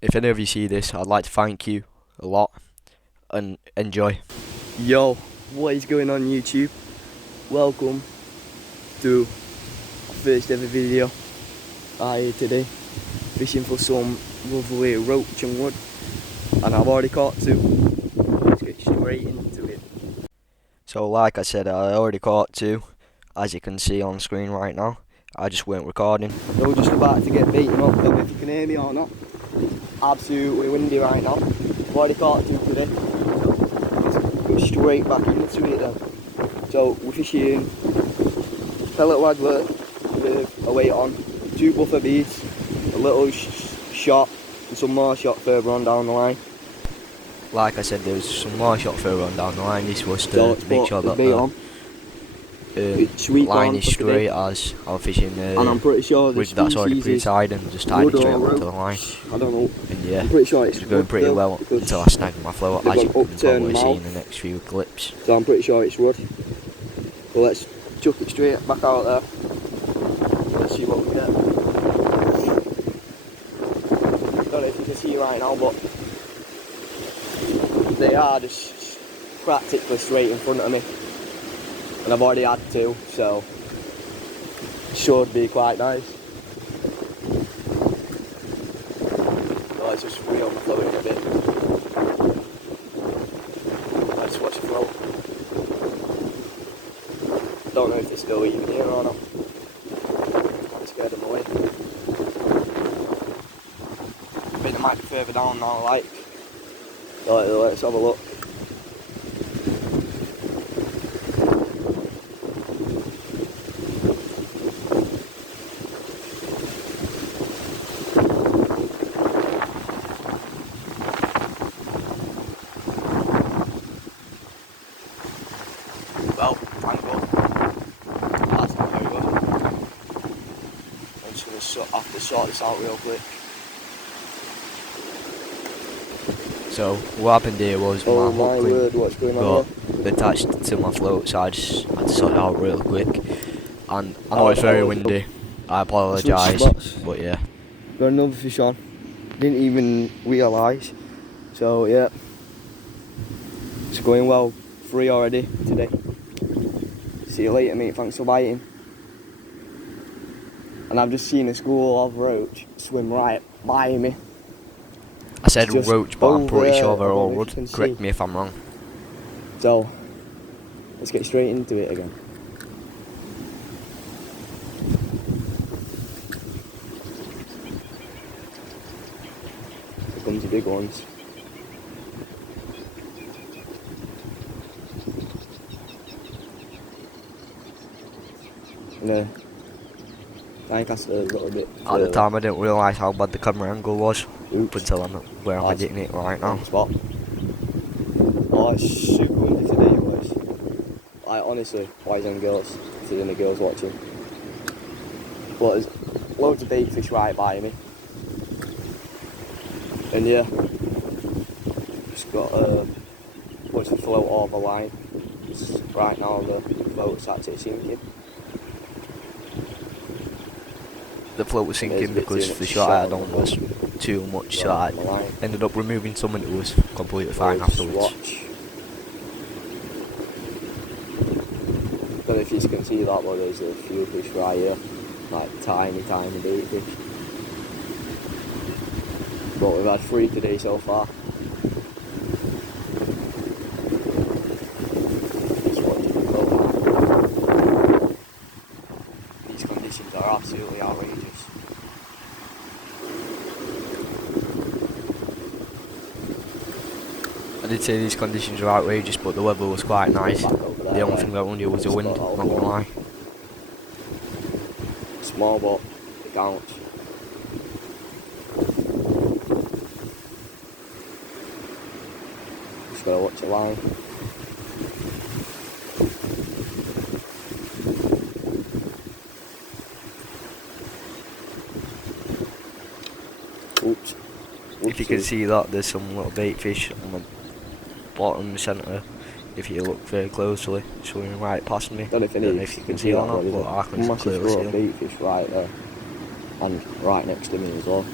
if any of you see this, I'd like to thank you a lot and enjoy. Yo, what is going on YouTube? Welcome to our first ever video. I here today fishing for some lovely roach and wood, and I've already caught two. Let's get straight into it. So like I said, I already caught two, as you can see on screen right now. I just weren't recording. We're just about to get beaten up. Don't know if you can hear me or not. It's absolutely windy right now. I've already caught two today. Go straight back into it then. So we're fishing pellet waggler with a weight on, two buffer beads, a little shot and some more shot further on down the line. Like I said, there's some more shot further on down the line. This was to So make sure that the line is straight as I'm fishing and I'm pretty sure with that's already pre-tied and just tied it straight onto the line. I don't know. And yeah, I'm pretty sure it's going pretty well until I snagged my float, as you can probably see in the next few clips. So I'm pretty sure it's wood. So let's chuck it straight back out there. Let's see what we get. Don't know if you can see right now, but they are just practically straight in front of me. And I've already had two, so it should be quite nice. So let's just reel the float in a bit. Let's watch it float. Don't know if they're still even here or not. I'm scared them away. I think they might be further down now, like. So let's have a look. Well, thank God. That's not very good. I'm just going to have to sort this out real quick. So what happened here was Oh my my word, what's going on got attached to my float, so I just had to sort it out real quick. And I know it's very windy. I apologise, but yeah. Got another fish on. Didn't even realise. So yeah, it's going well. 3 already today. See you later, mate. Thanks for biting. And I've just seen a school of roach swim right by me. I said roach, but I'm pretty sure they're all wood. Correct me if I'm wrong. So let's get straight into it again. Here comes the big ones. And I cast a little bit. At the time I didn't realise how bad the camera angle was. Oops. Up until I'm where I'm editing it right now. Spot. Oh, it's super windy today, boys. Like, honestly, boys and girls, if there's any girls watching. But there's loads of bait fish right by me. And yeah, just got a watch the float over the line. Right now the float's actually sinking. The float was sinking because the shot I had on was too much, so I ended up removing some and it was completely fine afterwards. Watch. Don't know if you can see that, but there's a few fish right here, like tiny bait fish. But we've had 3 today so far. Just watching the float. These conditions are absolutely outrageous. I did say these conditions were outrageous, but the weather was quite nice. The only thing that ruined it was the wind, not gonna lie. Small, but it counts. Just gotta watch the line. Oops. If you can see that, there's some little bait fish on the bottom centre. If you look very closely, swimming right past me. Don't know if you can see it or not, but I can clearly see them. Bait fish right there, and right next to me as well.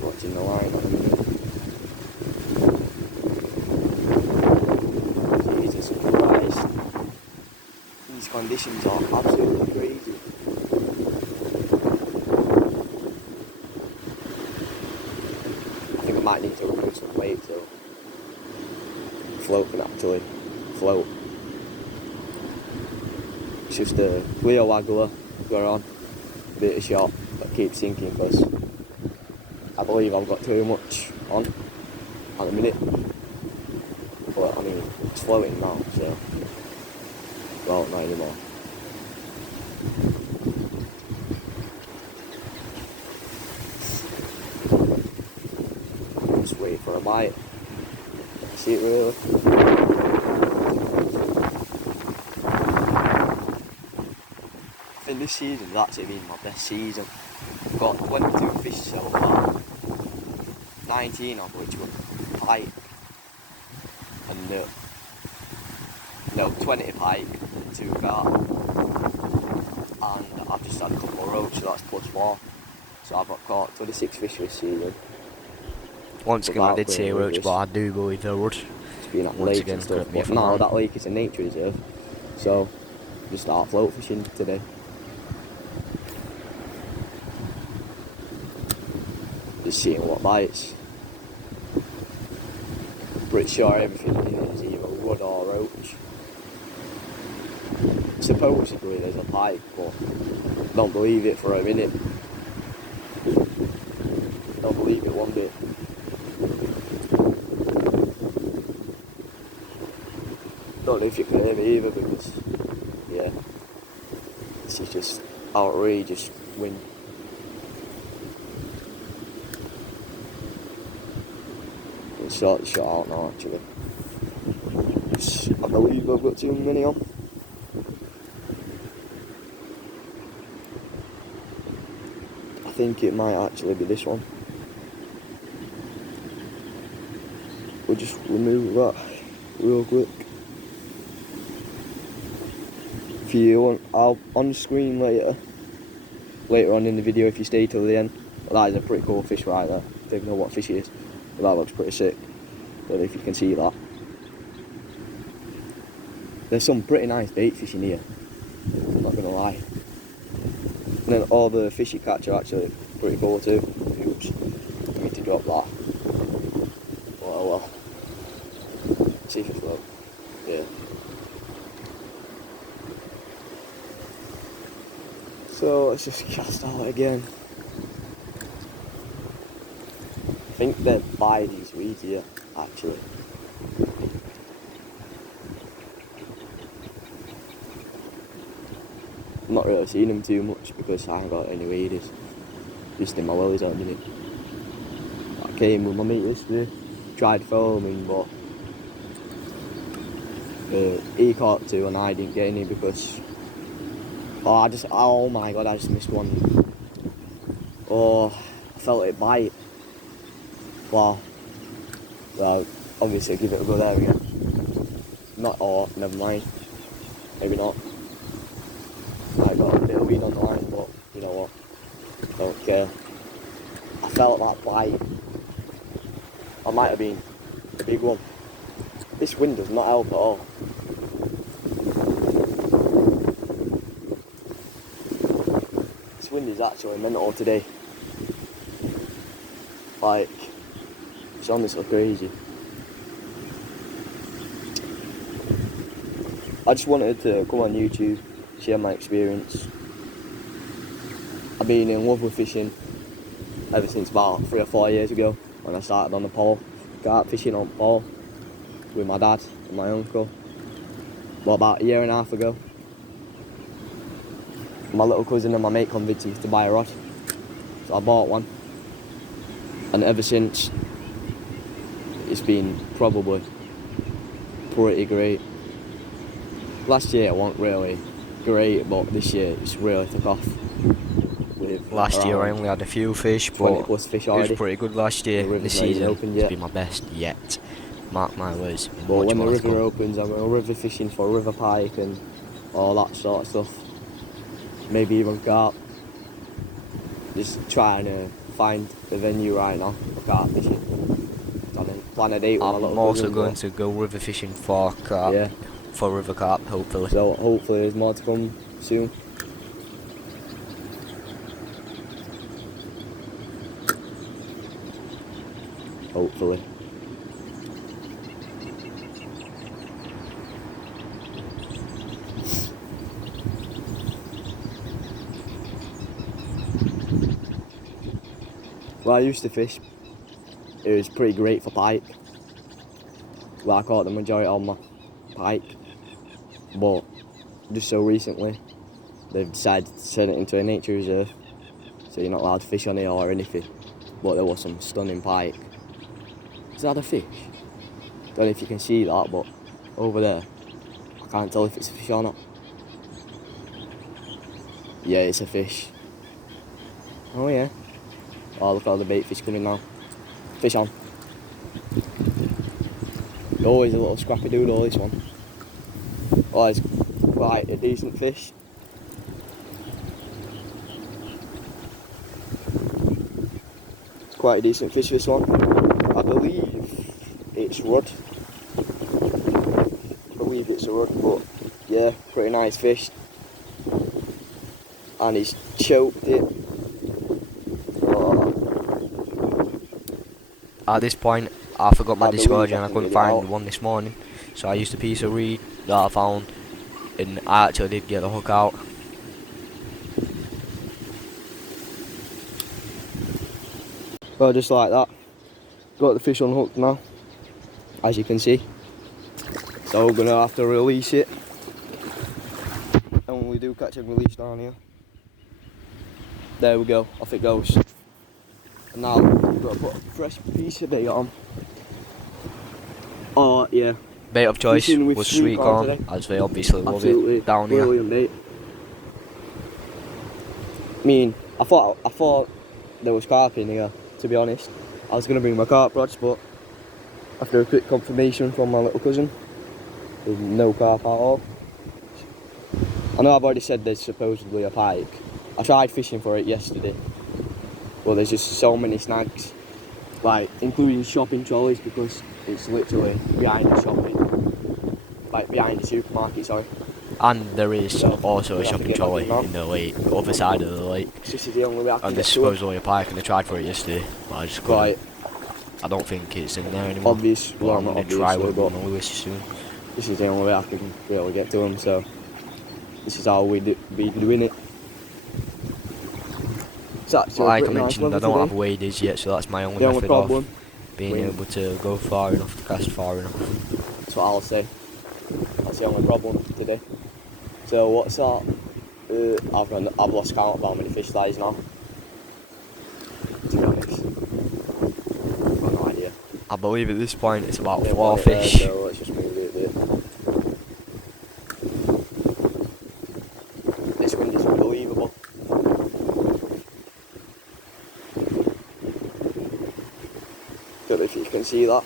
just watching the line at the minute. Jesus Christ. These conditions are absolutely crazy. I think I might need to remove some weight so float can actually float. It's just a Leo Waggler going on, a bit of shot that keeps sinking because I believe I've got too much on at the minute. But I mean, it's floating now, so well, not anymore. Just wait for a bite. See it really. I think this season's actually been my best season. I've got 22 fish so far, 19 of which were pike, and no 20 pike, 2 carp, and I've just had a couple of roach, so that's +4. So I've got caught 26 fish this season. Once again, I did say roach, but I do believe there would. It's been at Once lakes again, and stuff, correct me but if I'm now wrong. that lake is a nature reserve, so just start float fishing today. Just seeing what bites. Pretty sure everything in it is either wood or roach. Supposedly there's a pike, but don't believe it for a minute. Don't believe it one bit. Don't know if you can hear me either because, yeah, this is just outrageous wind. It's shot out now actually. I believe I've got too many on. I think it might actually be this one. We'll just remove that real quick. If you want, I'll on screen later on in the video if you stay till the end. Well, that is a pretty cool fish right there. Don't even know what fish it is, but that looks pretty sick. But if you can see that, there's some pretty nice bait fish in here. I'm not gonna lie. And then all the fish you catch are actually pretty cool too. Oops, I need to drop that. Well. See if it's low. Yeah. So let's just cast out again. I think they're by these weeds here, actually. I'm not really seeing them too much because I haven't got any weedies. Just in my wellies at the minute. I came with my mate yesterday, tried filming, but he caught 2 and I didn't get any because oh my god, I just missed one. Oh, I felt it bite. Wow. Well, obviously give it a go there again. Never mind. Maybe not. I got a bit of weed on the line, but you know what? Don't care. I felt that bite. I might have been a big one. This wind does not help at all. This wind is actually mental today. Like, it's honestly crazy. I just wanted to come on YouTube, share my experience. I've been in love with fishing ever since about 3 or 4 years ago when I started on the pole. Carp fishing on pole with my dad and my uncle. Well, about 1.5 years ago. My little cousin and my mate convinced me to buy a rod. So I bought one. And ever since, it's been probably pretty great. Last year it wasn't really great, but this year it's really took off. Last year I only had a few fish, 20 but plus fish it already. was pretty good last year. The river's This not even season opened it's yet. been my best yet. Mark my words. But Much when the more to river come. opens, I'm going river fishing for river pike and all that sort of stuff. Maybe even carp. Just trying to find the venue right now for carp fishing. So then plan a date with my I'm little also cousin, going but- to go river fishing for carp, Yeah. for river carp, hopefully. So hopefully there's more to come soon. Hopefully. Well, I used to fish. It was pretty great for pike. Well, I caught the majority of my pike. But just so recently, they've decided to turn it into a nature reserve. So you're not allowed to fish on it or anything. But there was some stunning pike. Is that a fish? Don't know if you can see that, but over there, I can't tell if it's a fish or not. Yeah, it's a fish. Oh yeah. Oh, look at all the bait fish coming now. Fish on. Oh, he's a little scrappy doodle, this one. Oh, it's quite a decent fish. Quite a decent fish, this one. I believe it's rudd. I believe it's a rudd, but yeah, pretty nice fish. And he's choked it. Oh, At this point, I forgot my I believe discourage I and I can couldn't get it find out. one this morning. So I used a piece of reed that I found, and I actually did get the hook out. well, just like that. Got the fish unhooked now, as you can see. So we're gonna have to release it. And when we do catch and release down here, there we go, off it goes. And now we've got to put a fresh piece of bait on. Oh yeah, Bait of choice Fishing with was sweet sweet corn corn, today. as they obviously love absolutely it down here. brilliant bait. I mean, I thought there was carp in here. To be honest, I was gonna bring my carp rods, but after a quick confirmation from my little cousin, there's no carp at all. I know I've already said there's supposedly a pike. I tried fishing for it yesterday, but there's just so many snags, like including shopping trolleys, because it's literally behind the shopping, like behind the supermarket, sorry. And there is So, also we'll a have to shopping get back trolley in now. in the lake, the other side of the lake. This is the only way I can And get there's to it. supposedly a pike, and I tried for it yesterday, but I just couldn't. Quite I don't think it's in there anymore. obvious, But well I'm not going to try obviously, with but Lewis soon. this is the only way I can really get to him, so this is how we be doing it. It's actually Like I pretty nice mentioned, I weather don't today. have waders yet, so that's my only The only method problem, of being wind. able to go far enough to cast far enough. that's what I'll say. That's the only problem today. So what's that? I've lost count of how many fish that is now. To be honest, I've got no idea. I believe at this point it's about Didn't 4 want it there, fish. so let's just move it a bit. This wind is unbelievable. Don't know if you can see that,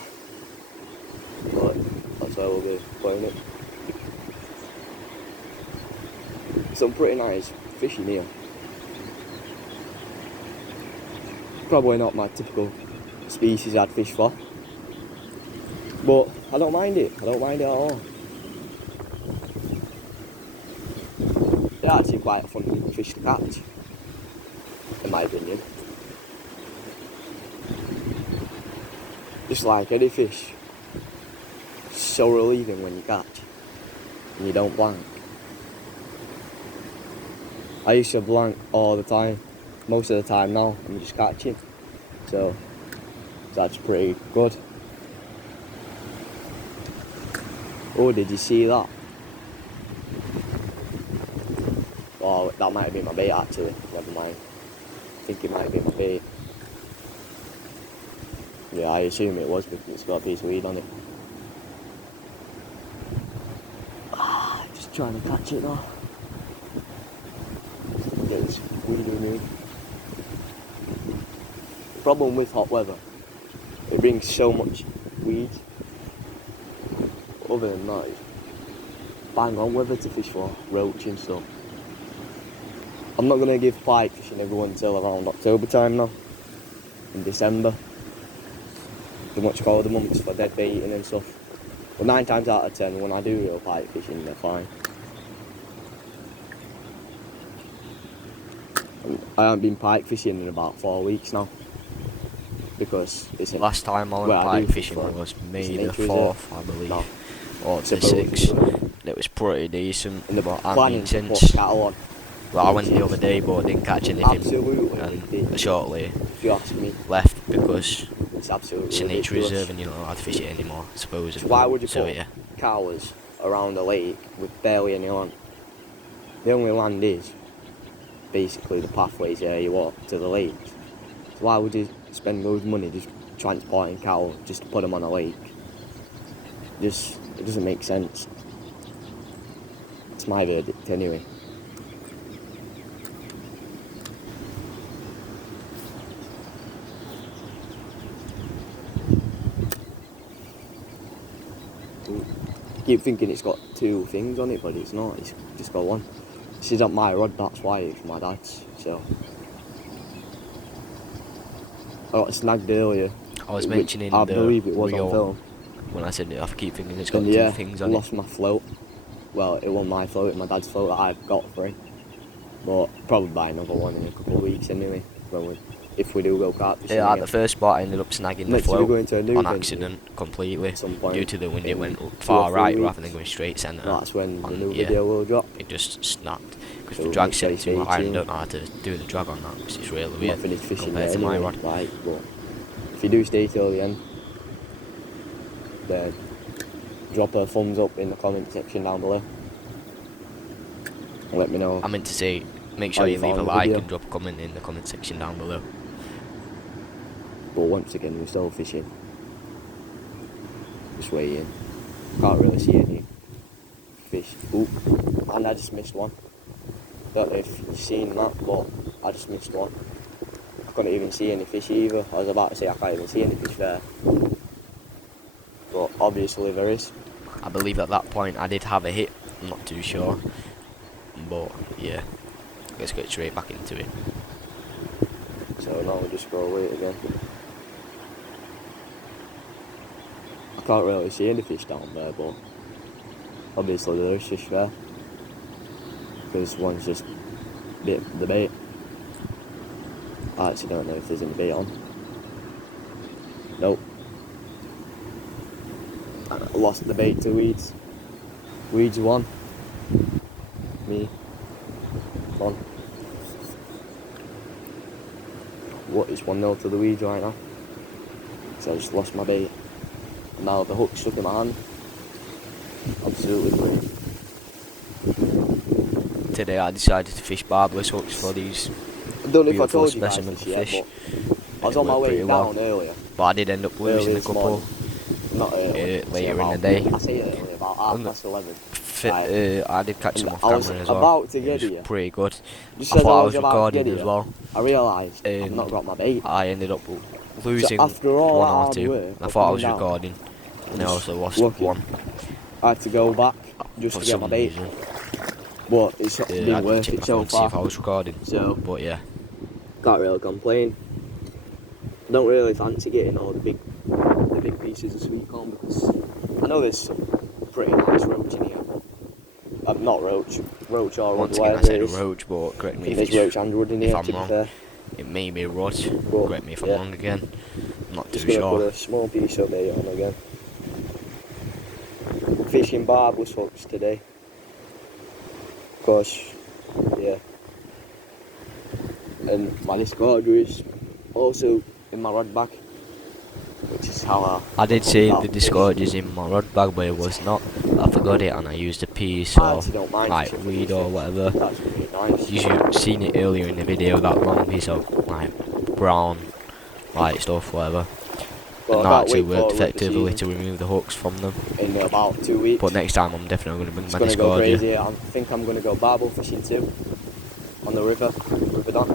but that's where we'll be playing it. Some pretty nice fish in here. Probably not my typical species I'd fish for, but I don't mind it. I don't mind it at all. They're actually quite a fun fish to catch, in my opinion. Just like any fish, so relieving when you catch and you don't blank. I used to blank all the time. Most of the time now, I'm just catching. So that's pretty good. Oh, did you see that? Oh, that might have been my bait actually. Never mind. I think it might have been my bait. Yeah, I assume it was because it's got a piece of weed on it. Just trying to catch it now. Get this weed removed. The problem with hot weather, it brings so much weed. Other than that, it's bang on weather to fish for, roach and stuff. I'm not going to give pike fishing everyone until around October time now. in December. The much colder months for dead baiting and stuff. But 9 times out of 10, when I do real pike fishing, they're fine. And I haven't been pike fishing in about 4 weeks now. Because it's Last time I went Well, I do pike fishing prefer- was it's May the nature reserve. 4th, I believe, No. or the Supposedly. 6th. It was pretty decent, And the but I planning mean to put since, cattle on. well I went the other day but didn't catch anything, Absolutely and ridiculous. shortly If you ask me, left because it's absolutely it's a nature ridiculous. reserve and you're not allowed to fish it anymore, supposedly. So why would you So put yeah, cows around a lake with barely any land? The only land is basically the pathways there you walk to the lake. So why would you spend loads of money just transporting cows just to put them on a lake? It doesn't make sense. It's my verdict anyway. Keep thinking it's got 2 things on it, but it's not. It's just got 1. This is not my rod, that's why it's my dad's. So I got snagged earlier. I was which mentioning I the believe it was reel on film. when I said it, I keep thinking it's got And 2 yeah, things on it. lost my float. Well, it wasn't my float, it was my dad's float that I've got free. But probably buy another one in a couple of weeks anyway. If we do go carp fishing Yeah, at again. the first spot I ended up snagging the Next we're float going to a new on venue accident completely. at some point Due to the wind, it in went 2 or far 3 right weeks. rather than going straight centre. That's when the And new yeah, video will drop. it just snapped. Because So the drag make sure setting, it's I 18. don't know how to do the drag on that, because it's really I'm not weird finished fishing compared there to my anyway, rod. like, but if you do stay till the end, then drop a thumbs up in the comment section down below. And let me know. I meant to say, make How sure you you leave a found the like video. and drop a comment in the comment section down below. But once again, we're still fishing. Just waiting. Can't really see any fish. Oop. And I just missed one. Don't know if you've seen that, but I just missed one. I couldn't even see any fish either. I was about to say I can't even see any fish there. But obviously there is. I believe at that point I did have a hit, I'm not too sure. But yeah, let's get straight back into it. So now we'll just go wait again. I can't really see any fish down there, but obviously there is fish there. Because one's just bit the bait. I actually don't know if there's any bait on. Nope. I lost the bait to Weeds. Weeds won. Me. Won. What is 1-0 to the Weeds right now? So I just lost my bait. And now the hook's stuck in my hand. Absolutely brilliant. Today I decided to fish barbless hooks for these, I don't know if I beautiful told you guys specimen this yet, fish. but I was It on my worked way pretty well. down earlier. but I did end up losing Early a this couple. morning. Not early. Later in about- the day. I say early, about On the- 11. I did catch And them off I was camera as well. about to It get was here. pretty good. Just I as thought I was about to recording get as here, well. I realised I've And not got my bait. I ended up losing after all one that or hard 2. work I of thought I coming was down, recording, and I just also lost lucky. one I had to go back just for to get my some bait. reason. But it's I been had to worth check it my so phone to see if I far. was recording. So But yeah, can't really complain. Don't really fancy getting all the big pieces of sweet corn because I know there's some pretty nice roach in here. Not roach or once whatever again I said it a is. roach, but correct I me think if there's it's, roach and wood in if here, I'm to be wrong. fair. It may be a roach. But, Correct me if I'm yeah. wrong again. I'm not Just too gonna put sure. a small piece of bait on again. Fishing barbless hooks today. Of course, yeah. And my discorder is also in my rod bag, which is how I did say got the fish. Discord is in my rod bag, but it was not. I forgot it and I used a piece I of actually don't mind like fishing weed with or these whatever. things. That's really nice. You've seen it earlier in the video, that long piece of like brown like stuff, whatever. But And I that can't actually wait worked for the effectively season to remove the hooks from them. in about 2 weeks. But next time I'm definitely going to bring It's my gonna go Discord. Yeah. crazy. I think I'm gonna go barbel fishing too on the river Don.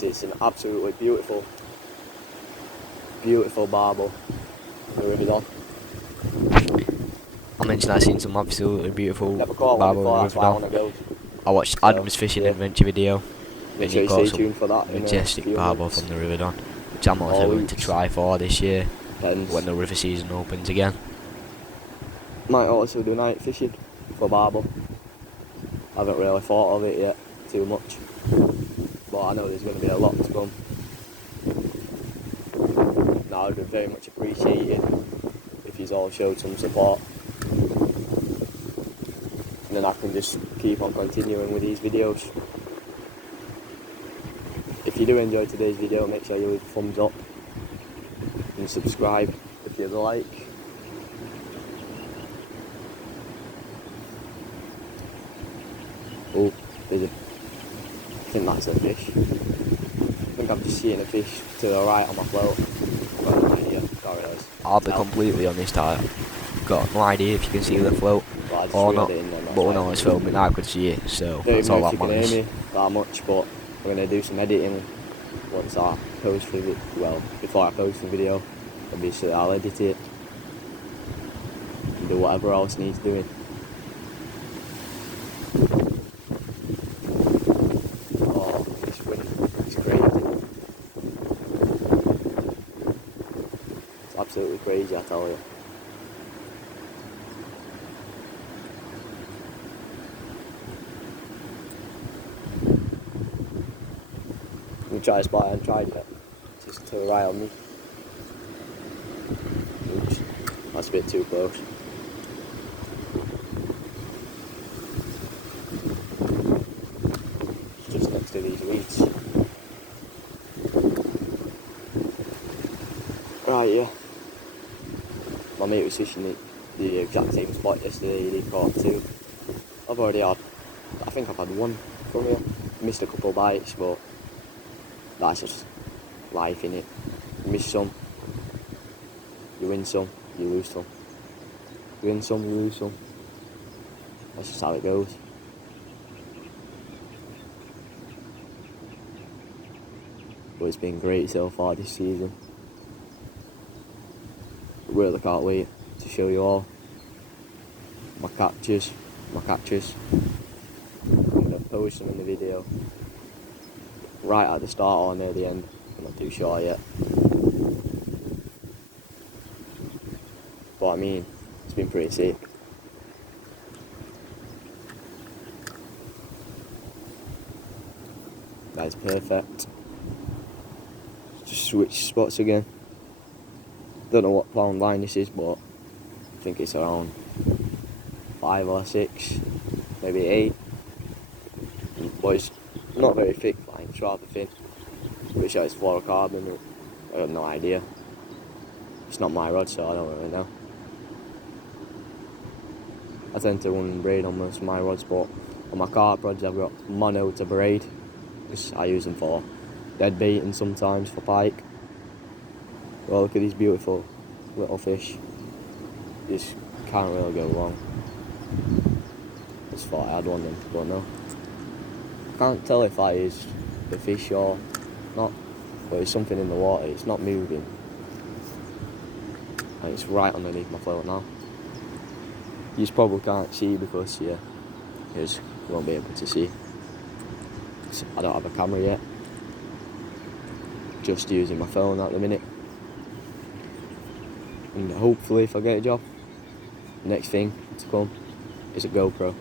It's an absolutely beautiful barbel, the River Don. I mentioned I seen some absolutely beautiful Never caught one barbel before, in that's the why I River want to go. I watched So, Adam's fishing yeah. adventure video, Make And sure you've you got stay some tuned for that. In majestic a few barbo weeks. from the River Don, which I'm also 4 going to weeks. try for this year Depends. when the river season opens again. Might also do night fishing for barbo. Haven't really thought of it yet too much, but I know there's going to be a lot to come. Now, I'd be very much appreciated if you all showed some support, and then I can just keep on continuing with these videos. If you do enjoy today's video, make sure you leave a thumbs up and subscribe if you'd like. Oh, there's a, I think that's a fish. I think I'm just seeing a fish to the right on my float. Got no idea. There it is. I'll be completely honest, I've got no idea if you can see the float But I just or reeled not, it in then, that's but when why I I was can see. filming I could see it, so Don't that's even all know if that you can hear matters. me that much, but I'm going to do some editing once I post the video. Well, before I post the video, obviously I'll edit it and do whatever else needs doing. Oh, this wind is crazy. It's absolutely crazy, I tell you. You try to spot it and tried it. Just to the right on me. Oops, that's a bit too close. It's just next to these weeds. Right, yeah. My mate was fishing the exact same spot yesterday, he caught two. I've already had, I think I've had one from here. Missed a couple bites, but that's just life, innit? You miss some, you win some, you lose some. You win some, you lose some. That's just how it goes. But it's been great so far this season. Really can't wait to show you all my catches. I'm going to post them in the video right at the start or near the end. I'm not too sure yet. But I mean, it's been pretty sick. That is perfect. Just switch spots again. Don't know what pound line this is, but I think it's around 5 or 6, maybe 8. But it's not very thick line, it's rather thin. Pretty sure it's fluorocarbon, I have no idea. It's not my rod, so I don't really know. I tend to run braid on most of my rods, but on my carp rods I've got mono to braid, because I use them for dead bait and sometimes for pike. Well, look at these beautiful little fish. Just can't really go wrong. Just thought I had one then, but no. Can't tell if that is the fish or not, but there's something in the water, it's not moving. And it's right underneath my float now. You just probably can't see because, yeah, you won't be able to see. I don't have a camera yet. Just using my phone at the minute. And hopefully if I get a job, next thing to come is a GoPro.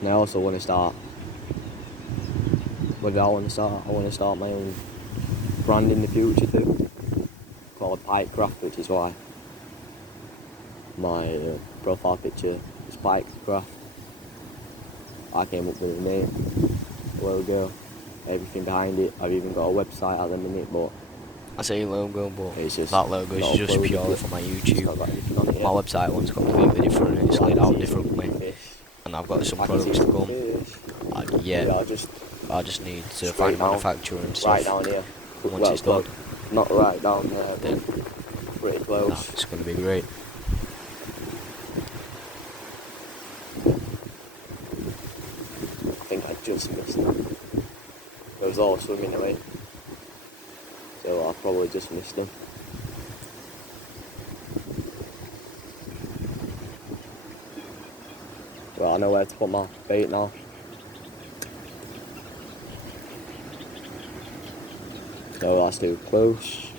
And I also want to start, what do I want to start? I want to start my own brand in the future too, called Pikecraft, which is why my profile picture is Pikecraft. I came up with the name a while ago, everything behind it. I've even got a website at the minute, but I say logo, but it's just that logo is not just uploaded purely yet. for my It's YouTube. not got anything on it yet. My website one's completely different, it's laid out differently, Fish. and I've got some I can see products to some come. fish. Yeah, I'll just I just need to straight find a down, manufacturer and right stuff. down here. Once Well, it's done, not right down there, then but pretty close. it's going to be great. I think I just missed them. It was all swimming away, so I probably just missed them. Well, I know where to put my bait now. No, that's too close.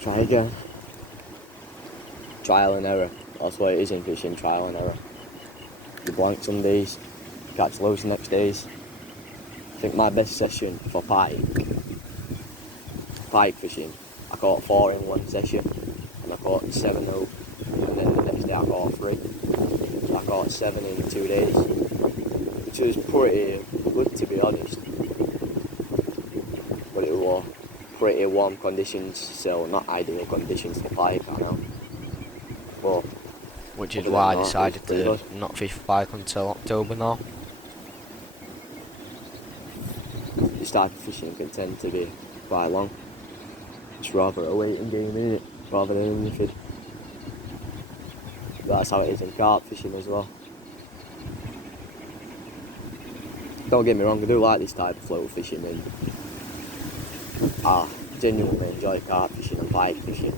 Try again. Trial and error. That's what it is in fishing, trial and error. You blank some days, catch loads the next days. I think my best session for pike fishing, I caught 4 in one session, and I caught 7 out, and then the next day I caught 3. So I caught 7 in 2 days, which was pretty good to be honest. But it was pretty warm conditions, so not ideal conditions for pike, I know. But Which is other why I than that, decided it's pretty to good. not fish for pike until October now. This type of fishing can tend to be quite long. It's rather a waiting game, isn't it? Rather than anything. That's how it is in carp fishing as well. Don't get me wrong, I do like this type of float fishing, and I genuinely enjoy carp fishing and pike fishing.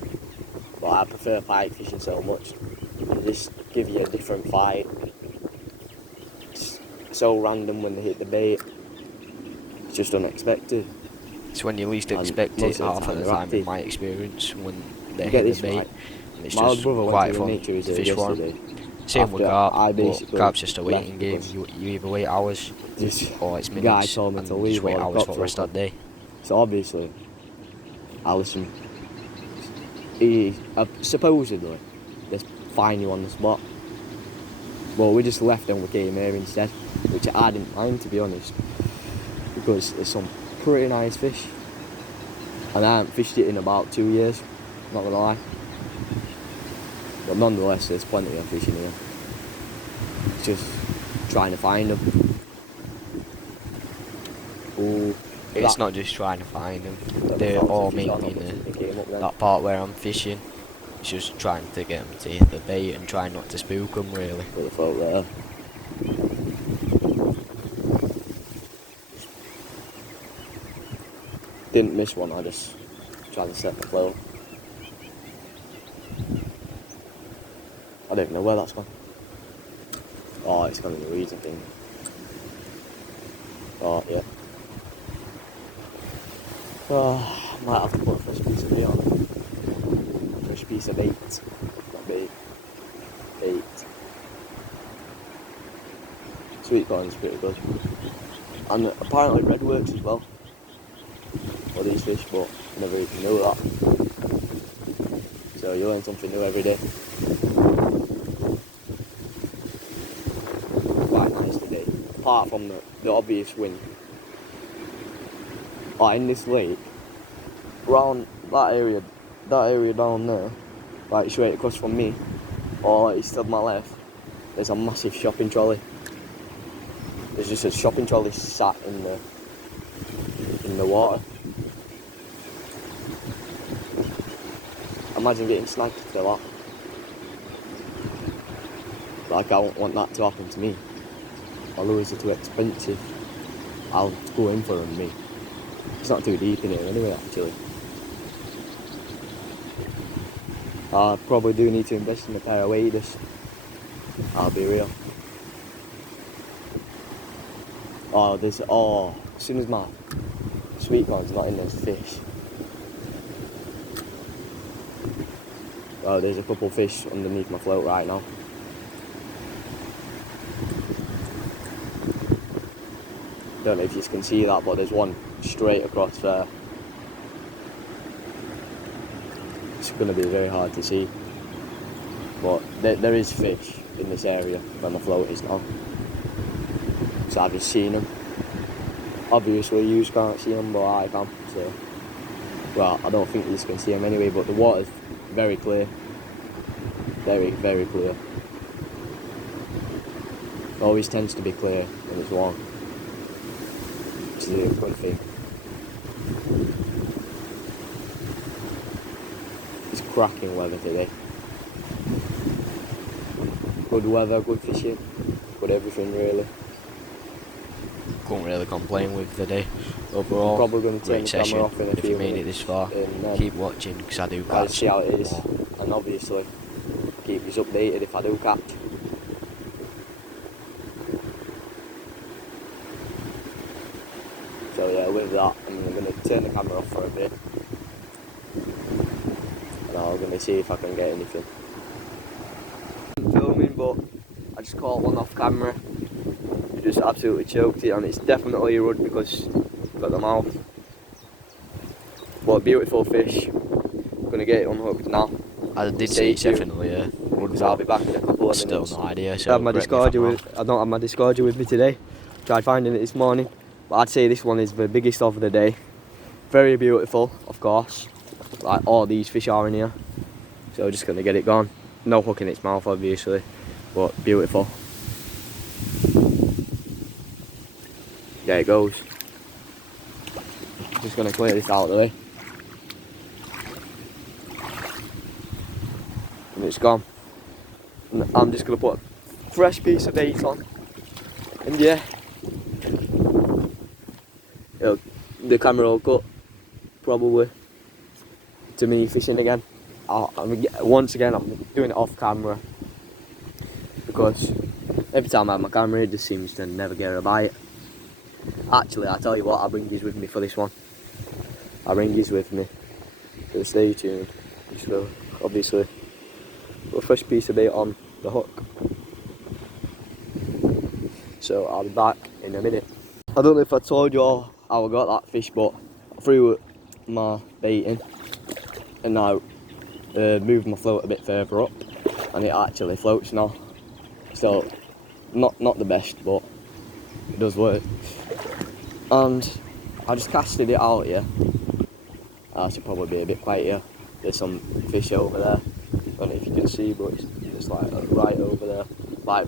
But I prefer pike fishing so much. They just give you a different fight. It's so random when they hit the bait. It's just unexpected. It's when you least And expect most it, of the half of time the they're time in active. my experience, when they You get hit this the bait. right. And it's My just brother went quite to the fun nature to reserve fish for 'em. yesterday. Same with After carp, I but basically carp's just a waiting left game. because You either wait hours this or it's guy minutes, told me and to you just leave wait or the hours cops for the will rest of the day. So obviously, Alison, supposedly, they fine you on the spot. Well, we just left and we came here instead, which I didn't mind, to be honest, because there's some pretty nice fish, and I haven't fished it in about 2 years, not gonna lie. But nonetheless, there's plenty of fish in here. It's just trying to find them. Ooh, It's not just trying to find them, they're thought all a fish on mainly it, in something came up then. that part where I'm fishing. It's just trying to get them to hit the bait and try not to spook them, really. With a float there. Didn't miss one, I just tried to set the float. I don't even know where that's gone. Oh, it's gone in the weeds, I think. Oh, yeah. Oh, might have to put a fresh piece of bait on. Fresh piece of bait. Not bait. Bait. Sweet corn's pretty good. And apparently red works as well for these fish, but I never even knew that. So you learn something new every day. Quite nice today. Apart from the obvious wind. Like in this lake, around that area down there, like straight across from me, or east of my left, there's a massive shopping trolley. There's just a shopping trolley sat in the water. Imagine getting snagged for that. Like, I won't want that to happen to me. My lures are too expensive. I'll go in for them, me. It's not too deep in here anyway, actually. I probably do need to invest in a pair of waders. I'll be real. As soon as my sweet corn's not in, there's fish. Well, there's a couple fish underneath my float right now. Don't know if you can see that, but there's one straight across there. It's going to be very hard to see. But there is fish in this area where my float is now. So I've just seen them. Obviously you can't see them, but I can. So, well, I don't think you can see them anyway, but the water's very clear. Very, very clear. It always tends to be clear when it's warm. Which is a good thing. It's cracking weather today. Good weather, good fishing, good everything really. Couldn't really complain with the day overall. I'm probably going to turn Great the camera session. off in a If few you made it minutes. this far, And, keep watching because I do I'll catch see how it is, more. and obviously keep us updated if I do catch. So yeah, with that, and I'm going to turn the camera off for a bit. And I'm going to see if I can get anything. I'm filming, but I just caught one off camera. He just absolutely choked it, and it's definitely a rudd because it's got the mouth. But beautiful fish. I'm going to get it unhooked now. I did say it's definitely a wood, Because I'll be back in a couple of still minutes. no idea. I So have my correct me if I'm discarder wrong. I don't have my discarder with me today. Tried finding it this morning, but I'd say this one is the biggest of the day. Very beautiful, of course, like all these fish are in here. So just gonna get it gone. No hook in its mouth, obviously, but beautiful. There it goes. Just gonna clear this out of the way. And it's gone. And I'm just gonna put a fresh piece of bait on. And yeah, the camera will cut probably to me fishing again. Once again, I'm doing it off camera because every time I have my camera, it just seems to never get a bite. Actually, I tell you what, I'll bring these with me for this one. I'll bring these with me. So stay tuned. Just will obviously put a fresh piece of bait on the hook. So I'll be back in a minute. I don't know if I told you all how I got that fish, but I threw my bait in and I moved my float a bit further up, and it actually floats now. So not the best, but it does work. And I just casted it out here. I should probably be a bit quiet here. There's some fish over there. I don't know if you can see, but it's just like right over there. Like,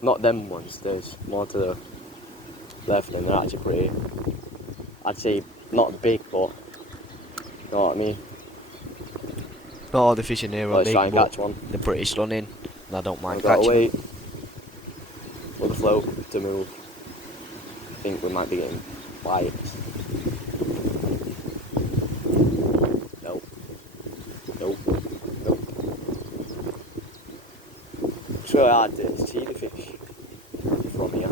not them ones, there's more to the left, and they're actually pretty, I'd say not big, but you know what I mean. Not all the fish in here are Let's big, try and but catch one. they're pretty stunning, and I don't mind I've got to catching wait them. for the float to move. I think we might be getting bites. Nope. Nope. Nope. It's really hard to see the fish from here.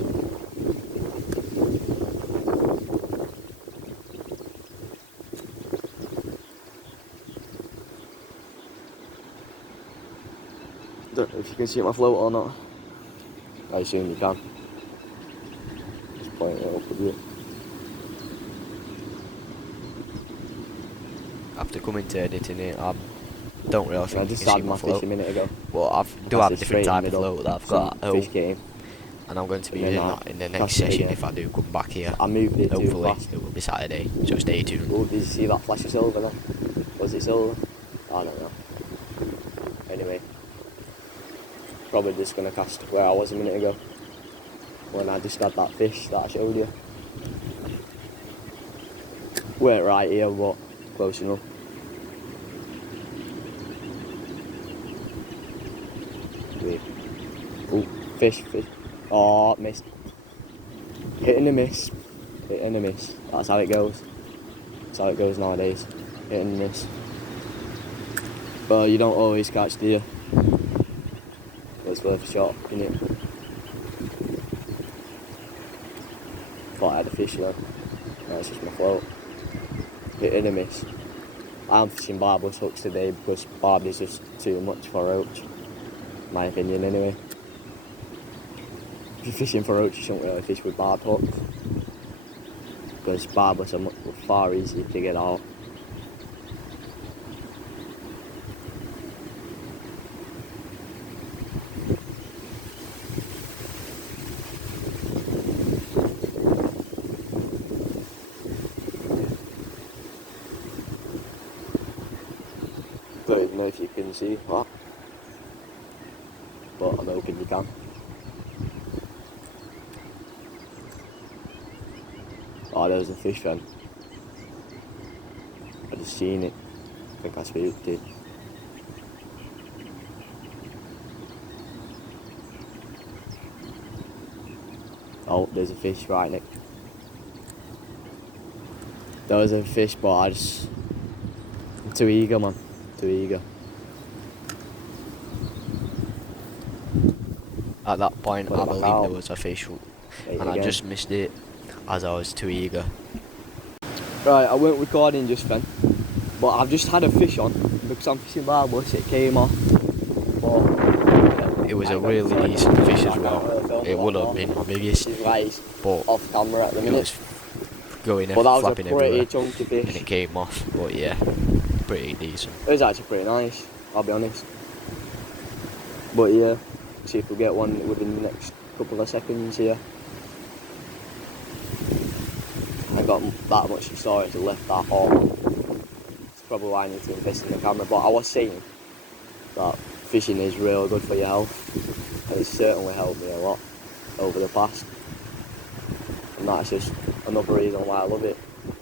Don't know if you can see my float or not. I assume you can. Just point it up a bit. After coming to editing it, I don't really I think you just can see had my my fish float. a minute ago. But I do That's have it a different straight in type the of middle. float that I've Some got at fish home, came. and I'm going to be And then using I that in the next cast it session again. if I do come back here. I moved it too Hopefully fast. it will be Saturday, so stay tuned. Oh, did you see that flash of silver there? Was it silver? I don't know. Anyway, probably just gonna cast where I was a minute ago when I just had that fish that I showed you. Weren't right here, but close enough. Wait. Oh, fish. Oh, missed. Hit and a miss. Hit and a miss. That's how it goes. That's how it goes nowadays. Hit and miss. But you don't always catch, do you? But it's worth a shot, innit? Thought I had a fish though. No, it's just my float. Hit and a miss. I'm fishing barbless hooks today because barb is just too much for roach. My opinion, anyway. If you're fishing for roach, you shouldn't really fish with barb hooks because barbless are far easier to get out. Don't even know if you can see that, but I'm hoping you can. Oh, there was a fish then. I just seen it. I think I spooked it. Oh, there's a fish right next. There was a fish, but I'm too eager, man. Too eager. At that point, Put it I back believe out. there was a fish, Ate and I again. just missed it as I was too eager. Right, I weren't recording just then, but I've just had a fish on because I'm fishing barbless. It came off, but It was a really decent fish as well. It would have been my biggest, but off camera at the it minute. was going But that was a flapping pretty everywhere, chunky and fish. it came off. But yeah, pretty decent. It was actually pretty nice, I'll be honest. But yeah, see if we get one within the next couple of seconds here. I got that much storage to lift that on. It's probably why I need to invest in the camera. But I was saying that fishing is really good for your health. And it's certainly helped me a lot over the past. And that's just another reason why I love it.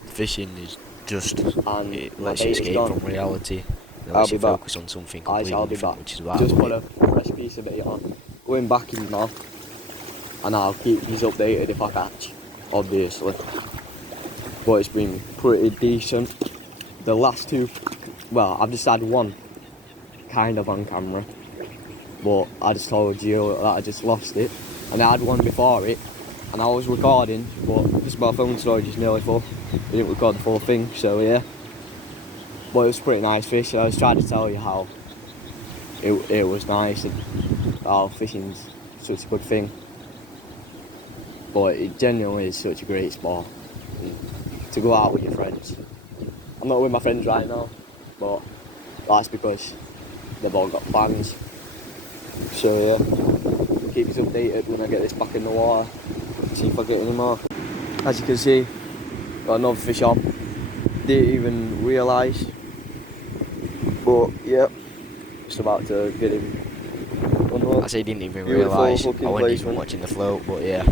Fishing is just, And it my lets you bait is escape gone. from reality. It I'll lets be you back. focus on something Guys, completely I'll be different, back. which is what I Just love put a it. fresh piece of bait on. Going back in now. And I'll keep these updated if I catch, obviously. But it's been pretty decent. The last two, well, I've just had one kind of on camera. But I just told you that I just lost it. And I had one before it. And I was recording, but just my phone storage is nearly full. I didn't record the full thing, so yeah. But it was a pretty nice fish. I was trying to tell you how it was nice and how fishing's such a good thing. But it genuinely is such a great sport. And to go out with your friends. I'm not with my friends right now, but that's because they've all got plans. So yeah, keep us updated when I get this back in the water. See if I get any more. As you can see, got another fish on. Didn't even realise. But yeah, just about to get him unhooked. I say didn't even Beautiful realise. I hooking wasn't even placement. watching the float, but yeah.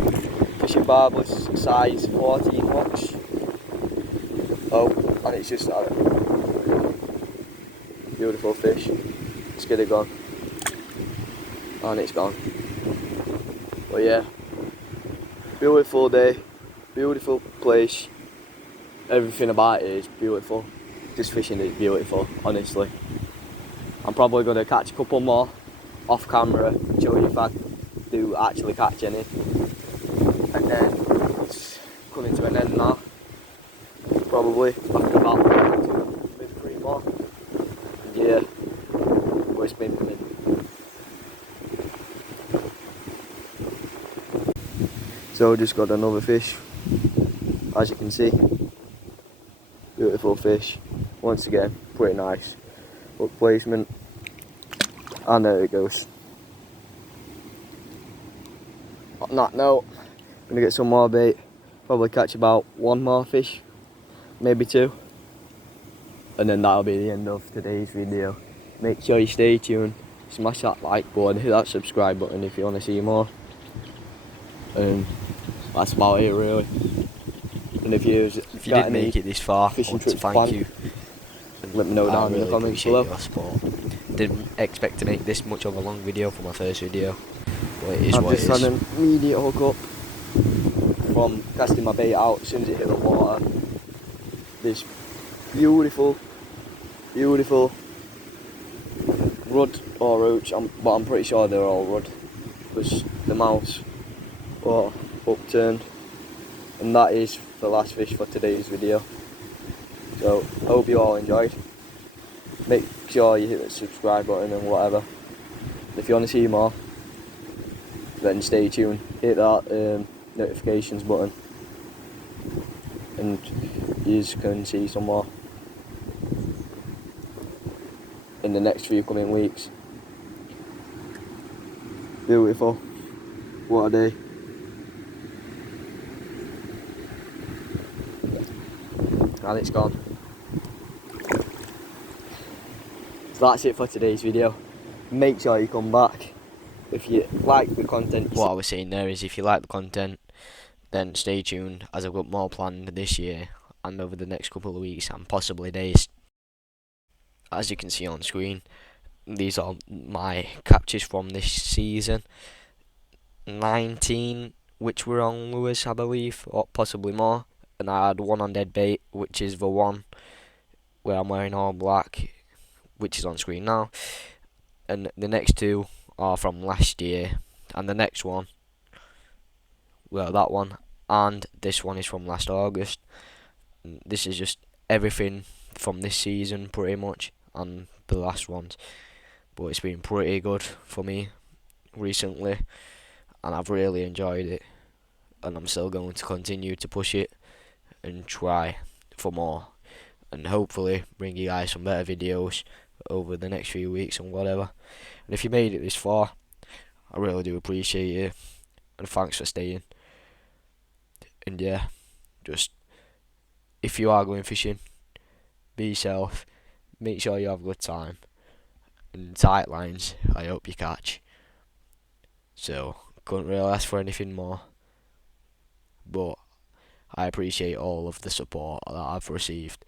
Fishing barbless, size 14 hooks. Oh, and it's just that. Beautiful fish. Let's get it gone. And it's gone. But yeah, beautiful day, beautiful place. Everything about it is beautiful. Just fishing is beautiful, honestly. I'm probably going to catch a couple more off camera, show you if I do actually catch any. And then it's coming to an end now. Probably back in about maybe 3 more. And yeah, but it's been mint. So just got another fish, as you can see. Beautiful fish. Once again, pretty nice hook placement. And there it goes. On that note, I'm gonna get some more bait. Probably catch about 1 more fish, maybe 2. And then that'll be the end of today's video. Make sure you stay tuned. Smash that like button, hit that subscribe button if you want to see more. And that's about it really. And if you did make it this far, I fishing want to trips thank planned, you. let me know I down in really the comments appreciate below. your support. Didn't expect to make this much of a long video for my first video, but it is I've what it just had is. an immediate hook up from casting my bait out as soon as it hit the water. This beautiful, beautiful rudd or roach, but I'm pretty sure they're all rudd because the mouths are upturned. And that is the last fish for today's video. So hope you all enjoyed. Make sure you hit the subscribe button and whatever. If you want to see more, then stay tuned. Hit that notifications button, and you can see some more in the next few coming weeks. Beautiful. What a day. And it's gone. So that's it for today's video. Make sure you come back if you like the content. What I was saying there is, if you like the content, then stay tuned, as I've got more planned this year and over the next couple of weeks and possibly days. As you can see on screen, these are my captures from this season. 19 which were on lures, I believe, or possibly more. And I had one on dead bait, which is the one where I'm wearing all black, which is on screen now. And the next 2 are from last year, and the next one, well, that one and this one is from last August. This is just everything from this season pretty much and the last ones, but it's been pretty good for me recently, and I've really enjoyed it, and I'm still going to continue to push it and try for more, and hopefully bring you guys some better videos over the next few weeks and whatever. And if you made it this far, I really do appreciate it, and thanks for staying. And yeah, just if you are going fishing, be yourself, make sure you have a good time, and tight lines I hope you catch. So, couldn't really ask for anything more, but I appreciate all of the support that I've received.